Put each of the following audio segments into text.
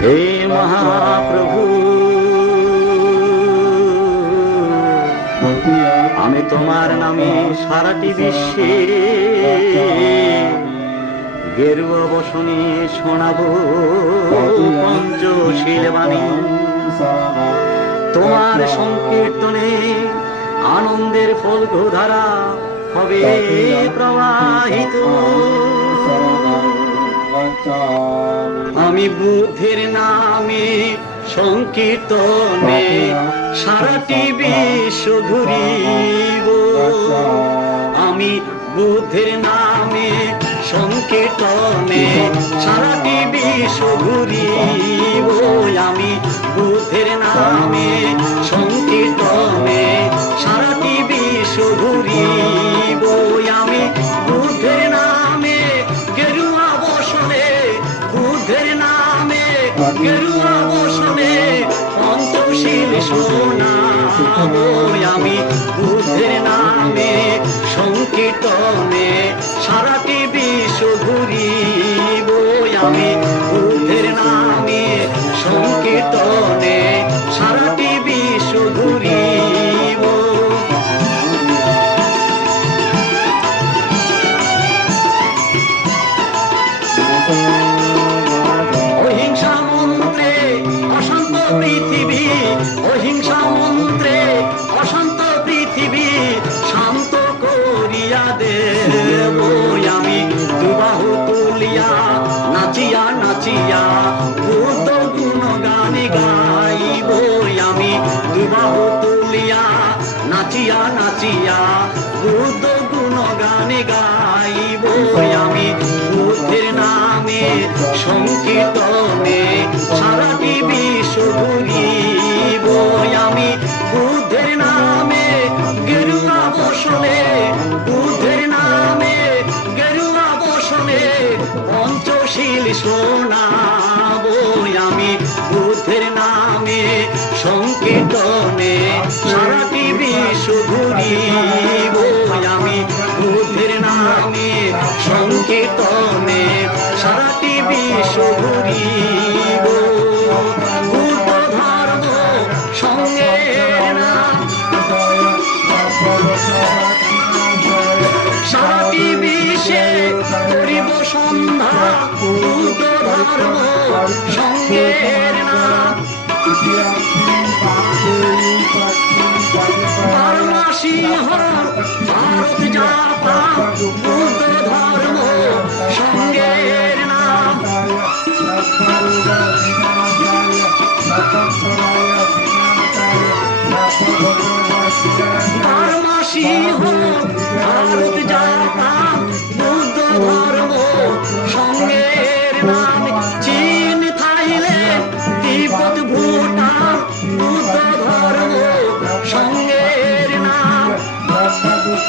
হে মহাপ্রভু, আমি তোমার নামে সারাটি বিশ্বে গেরুয়া বসনে শোনাবো পঞ্চশীল বাণী তোমার সংকীর্তনে আনন্দের ফলধারা হবে প্রবাহিত। আমি বুদ্ধের নামে সংকীর্তনে সারাটি বিশ্ব ঘুরিব আমি বুদ্ধের নামে সংকীর্তনে সারাটি বিশ্ব ঘুরিব আমি বুদ্ধের নামে সংকীর্তনে সারাটি বিশ্ব ঘুরিব গেরুয়া বসনে পঞ্চশীল সোনা আমি নাচিয়া বুদ্ধ গুণ গানে গাইব আমি। বুদ্ধের নামে, সংকীর্তনে সারাটি বিশ্ব ঘুরিব আমি। বুদ্ধের নামে গেরুয়া বসনে, বুদ্ধের নামে গেরুয়া বসনে, পঞ্চশীল শোনাব ঘুরিব আমি বুদ্ধের নামে সংকীর্তনে সারাটি বিশ্ব ঘুরিব সারাটি বিশ্বে বার্মা সিংহ ভারত জাপান বুদ্ধ ধর্ম সঙ্গের নাম। বার্মা সিংহ ভারত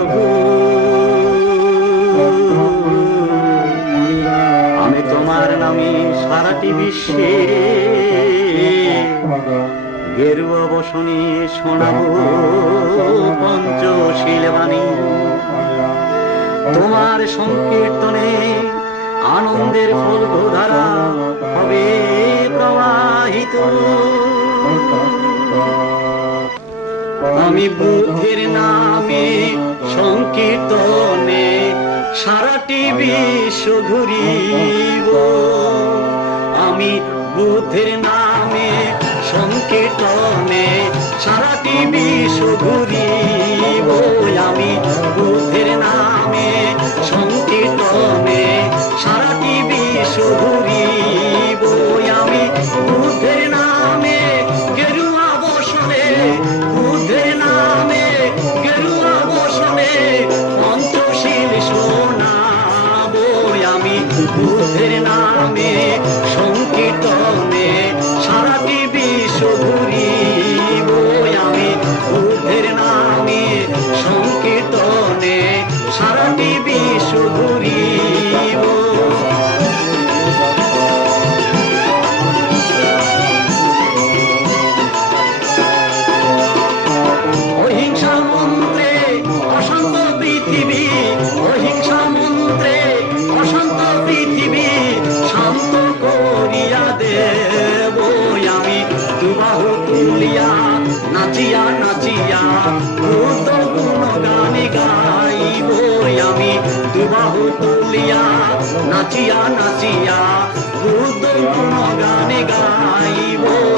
মহাপ্রভু আমি তোমার নামে সারাটি বিশ্বে গেরুয়া বসনে শোনাবো, পঞ্চশীল বাণী। তোমার সংকীর্তনে আনন্দের ফলধারা হবে প্রবাহিত। আমি বুদ্ধের নামে সংকীর্তনে সারাটি বিশ্ব ঘুরিব। আমি বুদ্ধের নামে সংকীর্তনে সারাটি বিশ্ব ঘুরিব। আমি বুদ্ধের নামে সংকীর্তনে শোনাবো আমি বুদ্ধের নামে। नाचिया नाचिया भूतों को गाने गाई वो